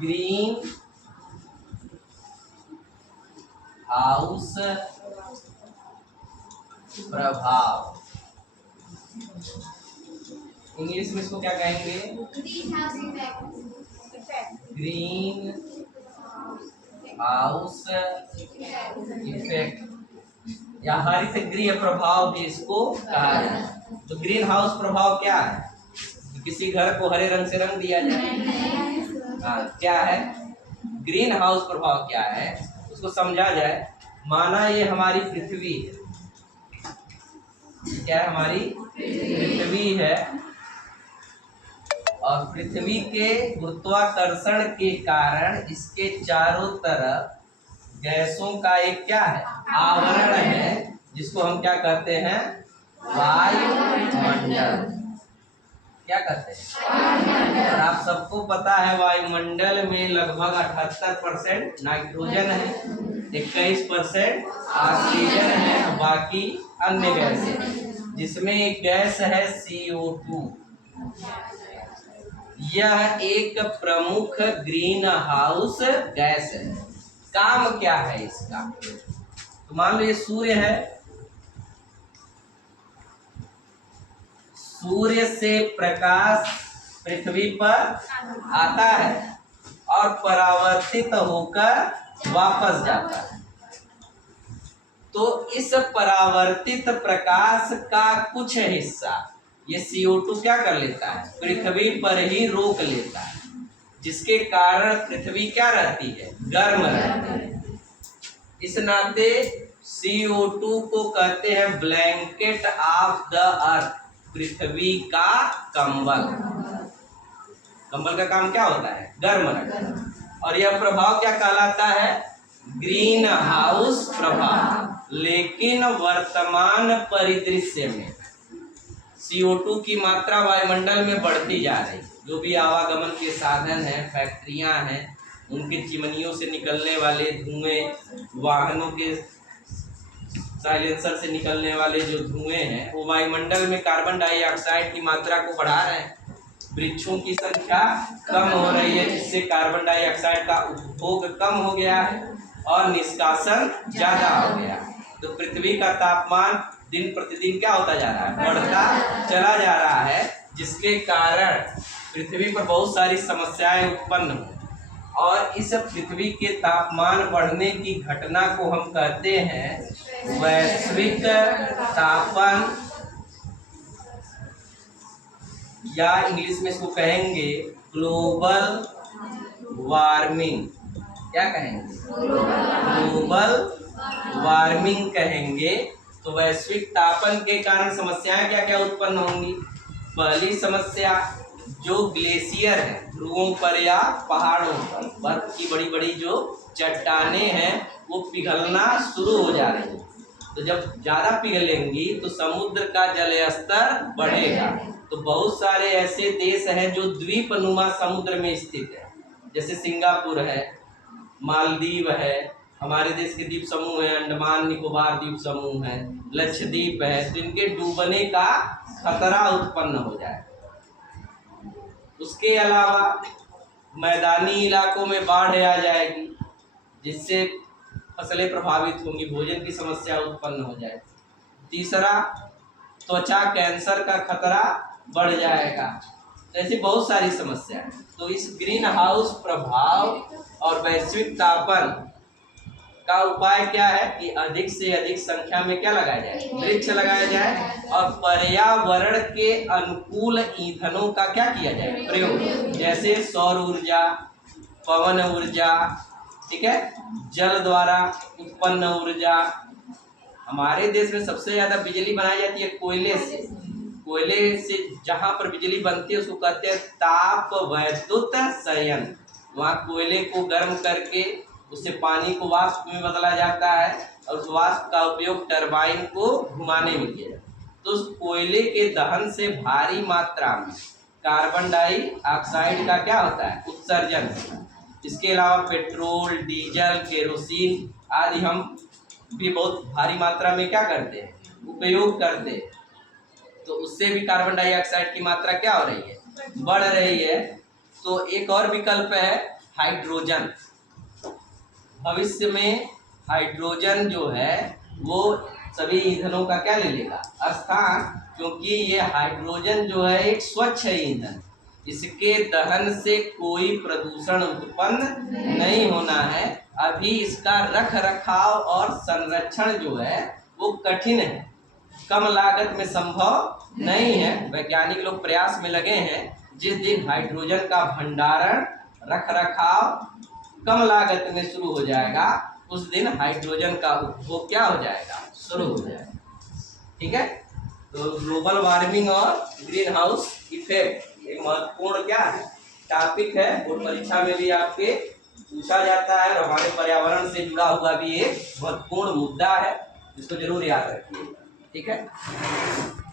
Green house प्रभाव। English में इसको क्या कहेंगे? ग्रीन हाउस इफेक्ट या हरित गृह प्रभाव भी इसको कहा जाता है। तो ग्रीन हाउस प्रभाव क्या है? किसी घर को हरे रंग से रंग दिया जाए। हाँ, क्या है ग्रीन हाउस प्रभाव? क्या है उसको समझा जाए। माना ये हमारी पृथ्वी है, क्या है? हमारी पृथ्वी है और पृथ्वी के गुरुत्वाकर्षण के कारण इसके चारों तरफ गैसों का एक क्या है? आवरण है, जिसको हम क्या कहते हैं? वायुमंडल। क्या कहते हैं? और आप सबको पता है वायुमंडल में लगभग 78% नाइट्रोजन है, 21% ऑक्सीजन है, बाकी अन्य गैस है, जिसमें एक गैस है CO2। यह एक प्रमुख ग्रीन हाउस गैस है। काम क्या है इसका? तो मान लो ये सूर्य है, सूर्य से प्रकाश पृथ्वी पर आता है और परावर्तित होकर वापस जाता है। तो इस परावर्तित प्रकाश का कुछ हिस्सा ये CO2 क्या कर लेता है? पृथ्वी पर ही रोक लेता है, जिसके कारण पृथ्वी क्या रहती है? गर्म रहती है। इस नाते CO2 को कहते हैं ब्लैंकेट ऑफ द अर्थ, पृथ्वी का कंबल। कंबल का काम क्या होता है? गर्म रखना। और यह प्रभाव क्या कहलाता है? ग्रीन हाउस प्रभाव। लेकिन वर्तमान परिदृश्य में CO2 की मात्रा वायुमंडल में बढ़ती जा रही है। जो भी आवागमन के साधन हैं, फैक्ट्रियां हैं, उनके चिमनियों से निकलने वाले धुएं, वाहनों के साइलेंसर से निकलने वाले जो धुएं हैं, वो वायुमंडल में कार्बन डाइऑक्साइड की मात्रा को बढ़ा रहे हैं। वृक्षों की संख्या कम हो रही है, जिससे कार्बन डाइऑक्साइड का उपभोग कम हो गया है और निष्कासन ज्यादा हो गया। तो पृथ्वी का तापमान दिन प्रतिदिन क्या होता जा रहा है? बढ़ता चला जा रहा है, जिसके कारण पृथ्वी पर बहुत सारी समस्याएं उत्पन्न हो। और इस पृथ्वी के तापमान बढ़ने की घटना को हम कहते हैं वैश्विक तापन, या इंग्लिश में इसको कहेंगे ग्लोबल वार्मिंग। क्या कहेंगे? ग्लोबल वार्मिंग कहेंगे। तो वैश्विक तापन के कारण समस्याएं क्या क्या उत्पन्न होंगी? पहली समस्या, जो ग्लेशियर है ध्रुवों पर या पहाड़ों पर, बर्फ की बड़ी बड़ी जो चट्टानें हैं वो पिघलना शुरू हो जा रही है। तो जब ज़्यादा पिघलेंगी तो समुद्र का जल स्तर बढ़ेगा। तो बहुत सारे ऐसे देश हैं जो द्वीपनुमा समुद्र में स्थित है, जैसे सिंगापुर है, मालदीव है, हमारे देश के द्वीप समूह है, अंडमान निकोबार द्वीप समूह है, लक्षद्वीप है। तो इनके डूबने का खतरा उत्पन्न हो जाए। उसके अलावा मैदानी इलाकों में बाढ़ आ जाएगी, जिससे फसलें प्रभावित होंगी, भोजन की समस्या उत्पन्न हो जाएगी। तीसरा, त्वचा कैंसर का खतरा बढ़ जाएगा। तो ऐसी बहुत सारी समस्या है। तो इस ग्रीन हाउस प्रभाव और वैश्विक तापन का उपाय क्या है कि अधिक से अधिक संख्या में क्या लगाया जाए? वृक्ष लगाया जाए और पर्यावरण के अनुकूल ईंधनों का क्या किया जाए? प्रयोग, जैसे सौर ऊर्जा, पवन ऊर्जा, ठीक है, जल द्वारा उत्पन्न ऊर्जा। हमारे देश में सबसे ज्यादा बिजली बनाई जाती है कोयले से। कोयले से जहाँ पर बिजली बनती है उसको कहते हैं ताप वैद्युत संयंत्र। वहाँ कोयले को गर्म करके उससे पानी को वाष्प में बदला जाता है और उस वाष्प का उपयोग टरबाइन को घुमाने में किया जाता है। तो उस कोयले के दहन से भारी मात्रा में कार्बन डाइऑक्साइड का क्या होता है? उत्सर्जन होता है। इसके अलावा पेट्रोल, डीजल, केरोसिन आदि हम भी बहुत भारी मात्रा में क्या करते हैं? उपयोग करते हैं। तो उससे भी कार्बन डाइऑक्साइड की मात्रा क्या हो रही है? बढ़ रही है। तो एक और विकल्प है हाइड्रोजन, भविष्य में हाइड्रोजन जो है वो सभी ईंधनों का क्या ले लेगा, स्थान, क्योंकि ये हाइड्रोजन जो है एक स्वच्छ ईंधन, इसके दहन से कोई प्रदूषण उत्पन्न नहीं होना है। अभी इसका रख रखाव और संरक्षण जो है वो कठिन है, कम लागत में संभव नहीं है। वैज्ञानिक लोग प्रयास में लगे हैं, जिस दिन हाइड्रोजन का भंडारण रख रखाव कम लागत में शुरू हो जाएगा, उस दिन हाइड्रोजन का उपभोग क्या हो जाएगा, शुरू हो जाएगा। ठीक है, तो ग्लोबल वार्मिंग और ग्रीन हाउस इफेक्ट एक महत्वपूर्ण क्या है, टॉपिक है, और परीक्षा में भी आपके पूछा जाता है, और हमारे पर्यावरण से जुड़ा हुआ भी एक महत्वपूर्ण मुद्दा है, इसको जरूर याद रखिए। ठीक है।